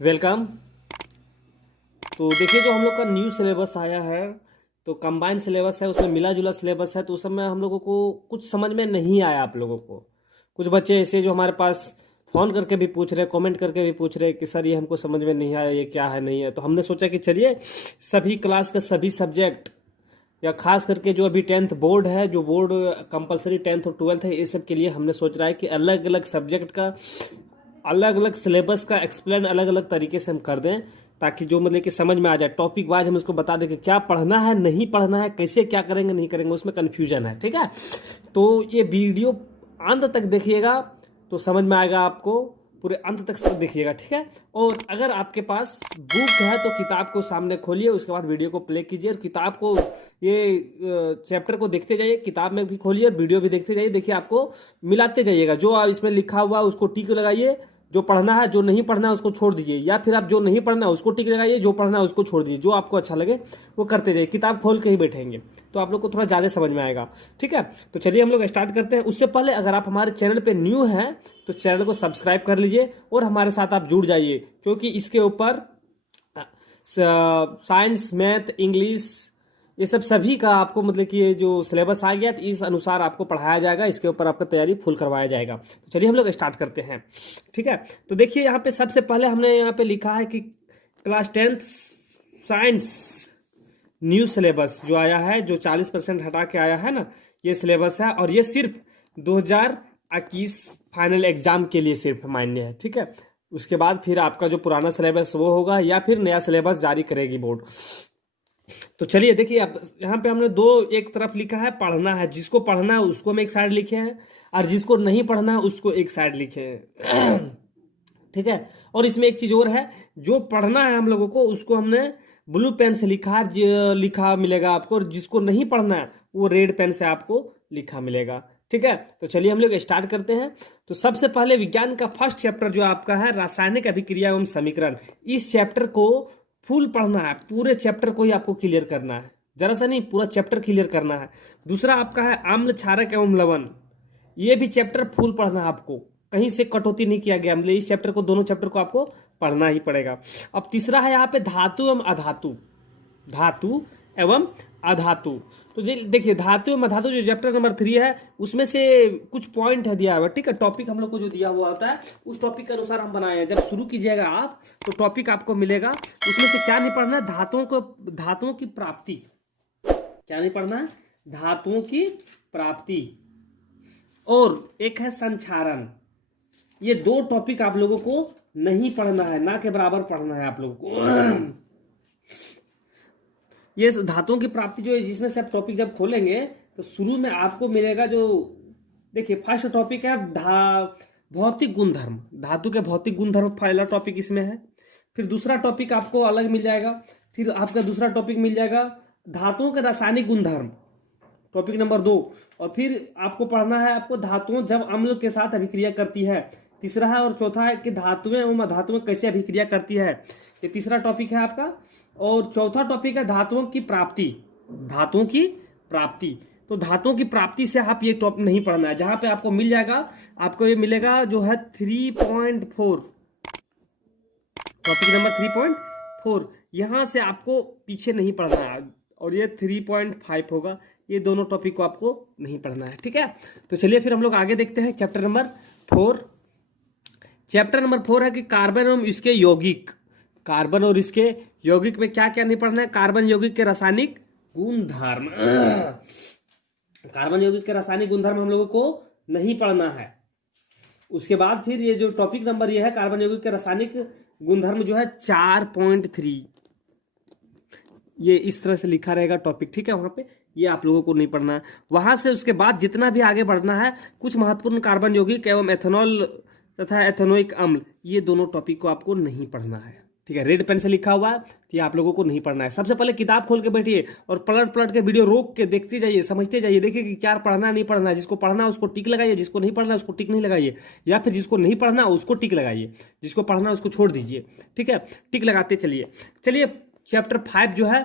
Welcome. तो देखिए, जो हम लोग का न्यू सिलेबस आया है तो कंबाइंड सिलेबस है, उसमें मिला जुला सिलेबस है। तो उस समय हम लोगों को कुछ समझ में नहीं आया। आप लोगों को कुछ बच्चे ऐसे जो हमारे पास फ़ोन करके भी पूछ रहे, कमेंट करके भी पूछ रहे कि सर ये हमको समझ में नहीं आया, ये क्या है नहीं है। तो हमने सोचा कि चलिए सभी क्लास का सभी सब्जेक्ट या खास करके जो अभी 10th बोर्ड है, जो बोर्ड कंपलसरी 10th और 12th है, ये सब के लिए हमने सोच रहा है कि अलग अलग सब्जेक्ट का अलग अलग सिलेबस का एक्सप्लेन अलग अलग तरीके से हम कर दें, ताकि जो मतलब कि समझ में आ जाए। टॉपिक वाइज हम उसको बता दें कि क्या पढ़ना है, नहीं पढ़ना है, कैसे क्या करेंगे नहीं करेंगे, उसमें कन्फ्यूजन है। ठीक है, तो ये वीडियो अंत तक देखिएगा तो समझ में आएगा आपको। पूरे अंत तक सब देखिएगा, ठीक है। और अगर आपके पास बुक है तो किताब को सामने खोलिए, उसके बाद वीडियो को प्ले कीजिए और किताब को ये चैप्टर को देखते जाइए। किताब में भी खोलिए और वीडियो भी देखते जाइए। देखिए, आपको मिलाते जाइएगा। जो आप इसमें लिखा हुआ उसको टिक लगाइए, जो पढ़ना है। जो नहीं पढ़ना है उसको छोड़ दीजिए, या फिर आप जो नहीं पढ़ना है उसको टिक लगाइए, जो पढ़ना है उसको छोड़ दीजिए। जो आपको अच्छा लगे वो करते जाइए। किताब खोल के ही बैठेंगे तो आप लोग को थोड़ा ज़्यादा समझ में आएगा। ठीक है, तो चलिए हम लोग स्टार्ट करते हैं। उससे पहले अगर आप हमारे चैनल पे न्यू हैं तो चैनल को सब्सक्राइब कर लीजिए और हमारे साथ आप जुड़ जाइए, क्योंकि इसके ऊपर साइंस, मैथ, इंग्लिश, ये सब सभी का आपको मतलब कि ये जो सिलेबस आ गया तो इस अनुसार आपको पढ़ाया जाएगा। इसके ऊपर आपका तैयारी फुल करवाया जाएगा। तो चलिए हम लोग स्टार्ट करते हैं। ठीक है, तो देखिए यहाँ पे सबसे पहले हमने यहाँ पे लिखा है कि class 10th science new syllabus जो आया है, जो 40% हटा के आया है ना, ये सिलेबस है। और ये सिर्फ 2021 फाइनल एग्जाम के लिए सिर्फ मान्य है। ठीक है, उसके बाद फिर आपका जो पुराना सिलेबस वो होगा या फिर नया सिलेबस जारी करेगी बोर्ड। तो चलिए देखिए, आप यहाँ पे हमने दो एक तरफ लिखा है पढ़ना है। जिसको पढ़ना है उसको हम एक साइड लिखे हैं, और जिसको नहीं पढ़ना है उसको एक साइड लिखे हैं। ठीक है, और इसमें एक चीज और है, जो पढ़ना है हम लोगों को उसको हमने ब्लू पेन से लिखा लिखा मिलेगा आपको, और जिसको नहीं पढ़ना है वो रेड पेन से आपको लिखा मिलेगा। ठीक है, तो चलिए हम लोग स्टार्ट करते हैं। तो सबसे पहले विज्ञान का फर्स्ट चैप्टर जो आपका है रासायनिक अभिक्रिया एवं समीकरण, इस चैप्टर को फुल पढ़ना है। पूरे चैप्टर को ही आपको क्लियर करना है, जरा सा नहीं, पूरा चैप्टर क्लियर करना है। दूसरा आपका है अम्ल, क्षारक एवं लवण, ये भी चैप्टर फुल पढ़ना है आपको, कहीं से कटौती नहीं किया गया। मतलब इस चैप्टर को, दोनों चैप्टर को आपको पढ़ना ही पड़ेगा। अब तीसरा है यहाँ पे धातु एवं अधातु, धातु एवं अधातु। तो देखिए, धातु एवं अधातु जो चैप्टर नंबर 3 है, उसमें से कुछ पॉइंट है दिया हुआ। ठीक है, टॉपिक हम लोग को जो दिया हुआ होता है उस टॉपिक के अनुसार हम बनाए हैं। जब शुरू कीजिएगा आप तो टॉपिक आपको मिलेगा, उसमें से क्या नहीं पढ़ना है, धातुओं की प्राप्ति। क्या नहीं पढ़ना है, धातुओं की प्राप्ति, और एक है संक्षारण। ये दो टॉपिक आप लोगों को नहीं पढ़ना है, ना के बराबर पढ़ना है आप लोगों को। ये धातुओं की प्राप्ति जो है, जिसमें से आप टॉपिक जब खोलेंगे तो शुरू में आपको मिलेगा जो, देखिए फर्स्ट टॉपिक है भौतिक गुणधर्म, धातु के भौतिक गुणधर्म पहला टॉपिक इसमें है। फिर दूसरा टॉपिक आपको अलग मिल जाएगा। फिर आपका दूसरा टॉपिक मिल जाएगा धातुओं के रासायनिक गुणधर्म, टॉपिक नंबर 2। और फिर आपको पढ़ना है आपको धातुओं जब अम्ल के साथ अभिक्रिया करती है, तीसरा है। और चौथा है कि धातुएं एवं अधातुएं कैसे अभिक्रिया करती है, ये तीसरा टॉपिक है आपका। और चौथा टॉपिक है धातुओं की प्राप्ति, धातुओं की प्राप्ति। तो धातुओं की प्राप्ति से आप ये टॉपिक नहीं पढ़ना है, जहां पे आपको मिल जाएगा, आपको ये मिलेगा जो है 3.4, टॉपिक नंबर 3.4। यहां से आपको पीछे नहीं पढ़ना है, और ये 3.5 होगा। ये दोनों टॉपिक को आपको नहीं पढ़ना है। ठीक है, तो चलिए फिर हम लोग आगे देखते हैं चैप्टर नंबर 4। चैप्टर नंबर 4 है कि कार्बन एवं इसके यौगिक। कार्बन और इसके यौगिक में क्या क्या नहीं पढ़ना है, कार्बन यौगिक के रासायनिक गुणधर्म। कार्बन यौगिक के रासायनिक गुणधर्म हम लोगों को नहीं पढ़ना है। उसके बाद फिर ये जो टॉपिक नंबर ये है कार्बन यौगिक के रासायनिक गुणधर्म जो है 4.3, ये इस तरह से लिखा रहेगा टॉपिक। ठीक है, वहां पे ये आप लोगों को नहीं पढ़ना है। वहां से उसके बाद जितना भी आगे बढ़ना है, कुछ महत्वपूर्ण कार्बन यौगिक एवं एथेनॉल तथा एथेनोइक अम्ल, ये दोनों टॉपिक को आपको नहीं पढ़ना है। ठीक है, रेड पेन से लिखा हुआ है तो ये आप लोगों को नहीं पढ़ना है। सबसे पहले किताब खोल के बैठिए और पलट पलट के वीडियो रोक के देखते जाइए, समझते जाइए, देखिए कि क्या पढ़ना नहीं पढ़ना है। जिसको पढ़ना है उसको टिक लगाइए, जिसको नहीं पढ़ना है उसको टिक नहीं लगाइए, या फिर जिसको नहीं पढ़ना है उसको टिक लगाइए, जिसको पढ़ना है उसको छोड़ दीजिए। ठीक है, टिक लगाते चलिए। चलिए चैप्टर 5 जो है,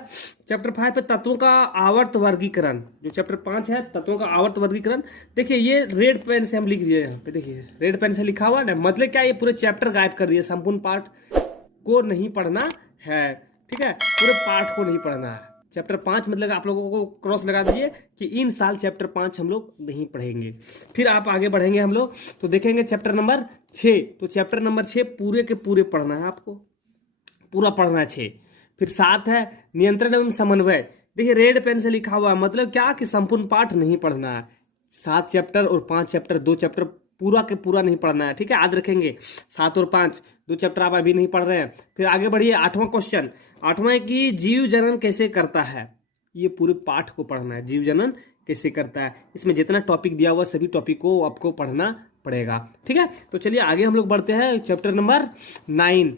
चैप्टर 5 पे तत्वों का आवर्त वर्गीकरण, जो चैप्टर 5 है तत्वों का आवर्त वर्गीकरण। देखिए ये रेड पेन से हम लिख दिए, यहाँ पे देखिए रेड पेन से लिखा हुआ है ना, मतलब क्या, ये पूरे चैप्टर गायब कर दिए, संपूर्ण पाठ को नहीं पढ़ना है, ठीक है, पूरे पाठ को नहीं पढ़ना है। चैप्टर 5 मतलब आप लोगों को क्रॉस लगा दीजिए कि इन साल चैप्टर 5 हम लोग नहीं पढ़ेंगे। फिर आप आगे बढ़ेंगे हम लोग तो देखेंगे चैप्टर नंबर 6। तो चैप्टर नंबर 6 पूरे के पूरे पढ़ना है आपको, पूरा पढ़ना है 6। फिर 7 है नियंत्रण एवं समन्वय। देखिए रेड पेन से लिखा हुआ है, मतलब क्या कि संपूर्ण पाठ नहीं पढ़ना है। 7 चैप्टर और 5 चैप्टर, 2 चैप्टर पूरा के पूरा नहीं पढ़ना है, ठीक है, याद रखेंगे। 7 और 5 2 चैप्टर आप अभी नहीं पढ़ रहे हैं। फिर आगे बढ़िए 8वां क्वेश्चन, 8वां की जीव जनन कैसे करता है। ये पूरे पाठ को पढ़ना है, जीव जनन कैसे करता है। इसमें जितना टॉपिक दिया हुआ सभी टॉपिक को आपको पढ़ना पड़ेगा, ठीक है। तो चलिए आगे हम लोग बढ़ते हैं चैप्टर नंबर 9।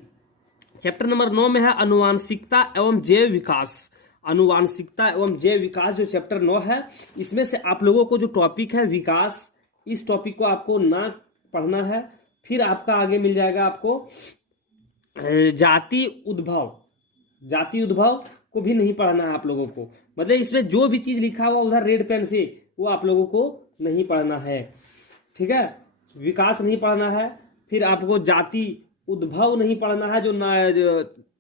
चैप्टर नंबर 9 में है अनुवांशिकता एवं जैव विकास। अनुवांशिकता एवं जैव विकास जो चैप्टर 9 है, इसमें से आप लोगों को जो टॉपिक है विकास, इस टॉपिक को आपको ना पढ़ना है। फिर आपका आगे मिल जाएगा आपको जाति उद्भव। जाति उद्भव को भी नहीं पढ़ना है आप लोगों को, मतलब इसमें जो भी चीज लिखा हुआ उधर रेड पेन से वो आप लोगों को नहीं पढ़ना है, ठीक है। विकास नहीं पढ़ना है। फिर आपको जाति उद्भव नहीं पढ़ना है,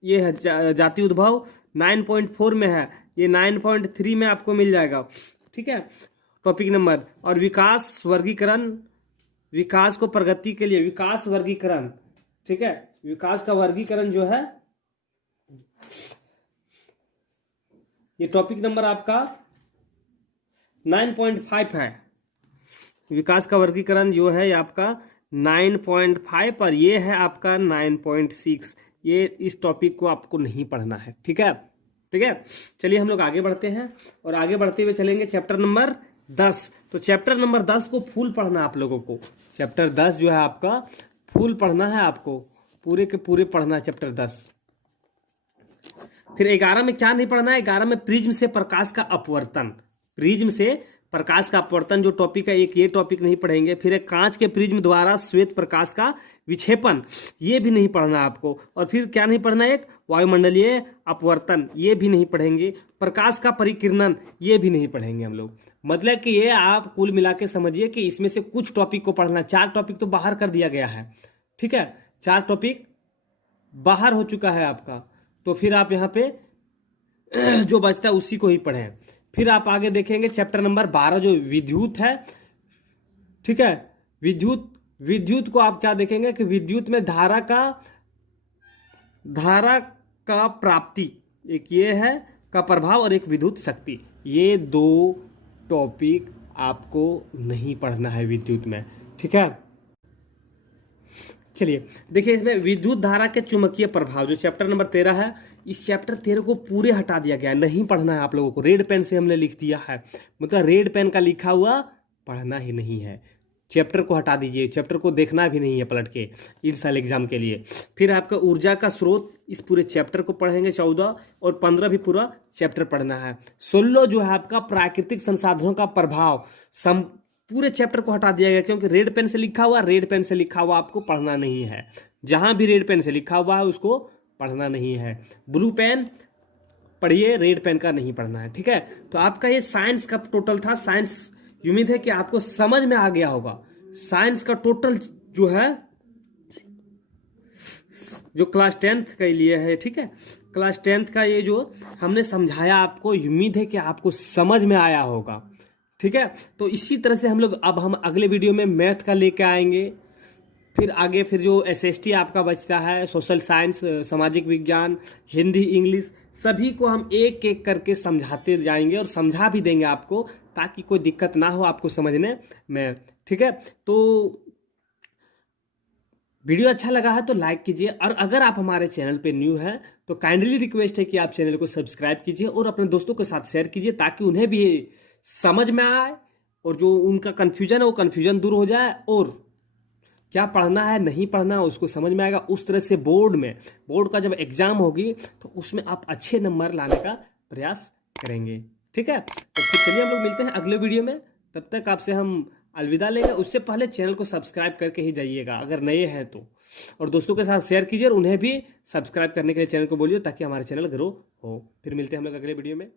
ये है जाति उद्भव 9.4 में है, ये 9.3 में आपको मिल जाएगा, ठीक है, टॉपिक नंबर। और विकास वर्गीकरण, विकास को प्रगति के लिए विकास वर्गीकरण, ठीक है, विकास का वर्गीकरण जो है ये टॉपिक नंबर आपका 9.5 है। विकास का वर्गीकरण जो है ये आपका 9.5 और ये है आपका 9.6। ये इस टॉपिक को आपको नहीं पढ़ना है, ठीक है, ठीक है। चलिए हम लोग आगे बढ़ते हैं और आगे बढ़ते हुए चलेंगे चैप्टर नंबर 10। तो चैप्टर नंबर 10 को फुल पढ़ना आप लोगों को। चैप्टर 10 जो है आपका फुल पढ़ना है, आपको पूरे के पूरे पढ़ना है चैप्टर 10। फिर 11 में क्या नहीं पढ़ना है, 11 में प्रिज्म से प्रकाश का अपवर्तन। प्रिज्म से प्रकाश का अपवर्तन जो टॉपिक है, एक ये टॉपिक नहीं पढ़ेंगे। फिर एक कांच के प्रिज्म द्वारा श्वेत प्रकाश का विक्षेपण, ये भी नहीं पढ़ना आपको। और फिर क्या नहीं पढ़ना, एक वायुमंडलीय अपवर्तन, ये भी नहीं पढ़ेंगे। प्रकाश का परिकिरणन, ये भी नहीं पढ़ेंगे हम लोग। मतलब कि ये आप कुल मिला के समझिए कि इसमें से कुछ टॉपिक को पढ़ना। 4 टॉपिक तो बाहर कर दिया गया है, ठीक है, 4 टॉपिक बाहर हो चुका है आपका। तो फिर आप यहाँ पे जो बचता है उसी को ही पढ़ें। फिर आप आगे देखेंगे चैप्टर नंबर 12 जो विद्युत है, ठीक है। विद्युत को आप क्या देखेंगे कि विद्युत में धारा का प्राप्ति, एक ये है का प्रभाव और एक विद्युत शक्ति, ये 2 टॉपिक आपको नहीं पढ़ना है विद्युत में, ठीक है। चलिए देखिए इसमें विद्युत धारा के चुंबकीय प्रभाव जो चैप्टर नंबर 13 है, इस चैप्टर 13 को पूरे हटा दिया गया है, नहीं पढ़ना है आप लोगों को। रेड पेन से हमने लिख दिया है, मतलब रेड पेन का लिखा हुआ पढ़ना ही नहीं है। चैप्टर को हटा दीजिए, चैप्टर को देखना भी नहीं है पलट के इन साल एग्जाम के लिए। फिर आपका ऊर्जा का स्रोत, इस पूरे चैप्टर को पढ़ेंगे 14 और 15 भी पूरा चैप्टर पढ़ना है। 16 जो है आपका प्राकृतिक संसाधनों का प्रभाव, पूरे चैप्टर को हटा दिया गया क्योंकि रेड पेन से लिखा हुआ, रेड पेन से लिखा हुआ आपको पढ़ना नहीं है। जहां भी रेड पेन से लिखा हुआ है उसको पढ़ना नहीं है। ब्लू पेन पढ़िए, रेड पेन का नहीं पढ़ना है, ठीक है। तो आपका ये साइंस का टोटल था। साइंस उम्मीद है कि आपको समझ में आ गया होगा। साइंस का टोटल जो है जो क्लास 10th के लिए है, ठीक है, क्लास 10th का ये जो हमने समझाया आपको, उम्मीद है कि आपको समझ में आया होगा, ठीक है। तो इसी तरह से हम अगले वीडियो में मैथ का लेके आएंगे। फिर आगे फिर जो SST आपका बचता है, सोशल साइंस, सामाजिक विज्ञान, हिंदी, इंग्लिश, सभी को हम एक एक करके समझाते जाएंगे और समझा भी देंगे आपको, ताकि कोई दिक्कत ना हो आपको समझने में, ठीक है। तो वीडियो अच्छा लगा है तो लाइक कीजिए, और अगर आप हमारे चैनल पे न्यू हैं तो काइंडली रिक्वेस्ट है कि आप चैनल को सब्सक्राइब कीजिए और अपने दोस्तों के साथ शेयर कीजिए, ताकि उन्हें भी समझ में आए और जो उनका कन्फ्यूजन है वो कन्फ्यूजन दूर हो जाए, और क्या पढ़ना है नहीं पढ़ना उसको समझ में आएगा। उस तरह से बोर्ड का जब एग्जाम होगी तो उसमें आप अच्छे नंबर लाने का प्रयास करेंगे, ठीक है। तो फिर चलिए हम लोग मिलते हैं अगले वीडियो में, तब तक आपसे हम अलविदा लेंगे। उससे पहले चैनल को सब्सक्राइब करके ही जाइएगा अगर नए हैं तो, और दोस्तों के साथ शेयर कीजिए और उन्हें भी सब्सक्राइब करने के लिए चैनल को बोलिए, ताकि हमारे चैनल ग्रो हो। फिर मिलते हैं हम लोग अगले वीडियो में।